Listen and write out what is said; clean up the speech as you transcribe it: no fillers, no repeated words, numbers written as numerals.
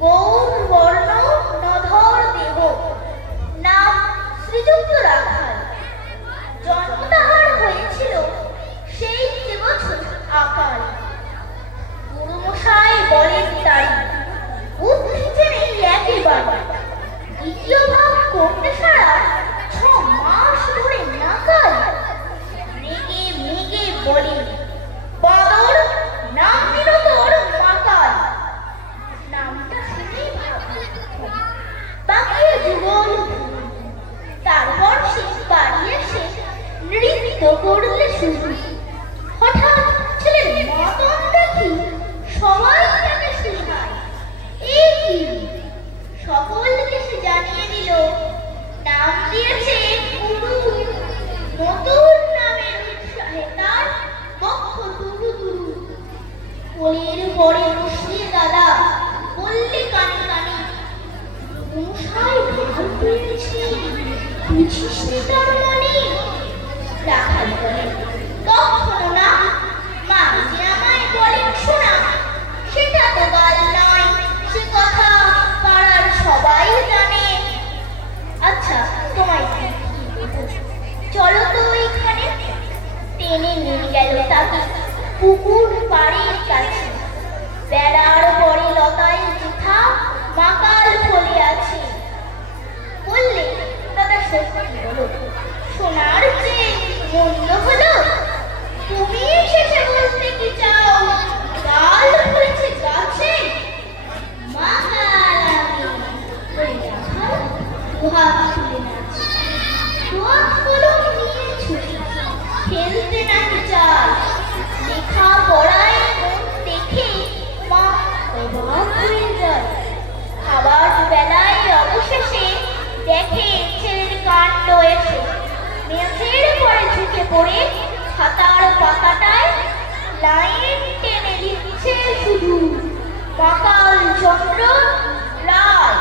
গৌর বর্ণ নধর দেহ, নাম শ্রীযুক্ত রাখাল। জন্ম তাহার হয়েছিল সেই যে বছর আকাল। গুরুমশাই বলেন তাই, বুদ্ধি যে নেই একেবারে। দ্বিতীয় ভাগ করতে সারা 6 মাস ধরে নাকাল। রেগে মেগে বলে, বাঁদর, নাম দিল তোর মাকাল। নামটা শুনেই ভাবল বাকিয়ে যুগল। তারপর সে বাড়ি এসে নৃত্য করলে শুরু। হঠাৎ ছেলের মাতন দেখি সবাই তাকে শুধায়, এই কি? সকলকে সে জানিয়ে দিল, নাম দিয়েছে গুরু। নতুন নামের উৎসাহে তার বক্ষ দুরু দুরু। কোলের পরে বসিয়ে দাদা বললে কানে কানে, মশাই ভাল পেয়েছি, বুঝিস নি তার মানে? রাখাল বলে, কখনো না। মা যে আমায় বলেন শোনা, সেটা তো গাল নয়, সে কথা পাড়ার সবাই জানে। আচ্ছা, তোমায় কি দেবো? চলো তো ওইখানে। টেনে নিয়ে গেল তাকে পুকুর বাড়ির কাছে। বেড়ার পরে লতায় চিঠা মাকাল ফলে আছে। বললে, দাদা সত্যি বলো, সোনার চেয়ে মন্দ হলো? তুমি শেষে বলতে কি চাও, গাল ফলেছে গাছে? মাকাল আমি। ওই রাখাল দুহাত তুলে নাচে। দোয়াত কলম নিয়ে ছুটি, খেলতে নাকি চায়। লেখা পড়ায় মন দেখে মা অবাক হয়ে যায়। খাবার বেলায় অবশেষে দেখে ছেলের কাণ্ড এসে। মেঝের পরে ঝুঁকে পড়ে খাতার পাতাটায় লাইন টেনে লিখছে শুধু, মাকাল চন্দ্র লাল।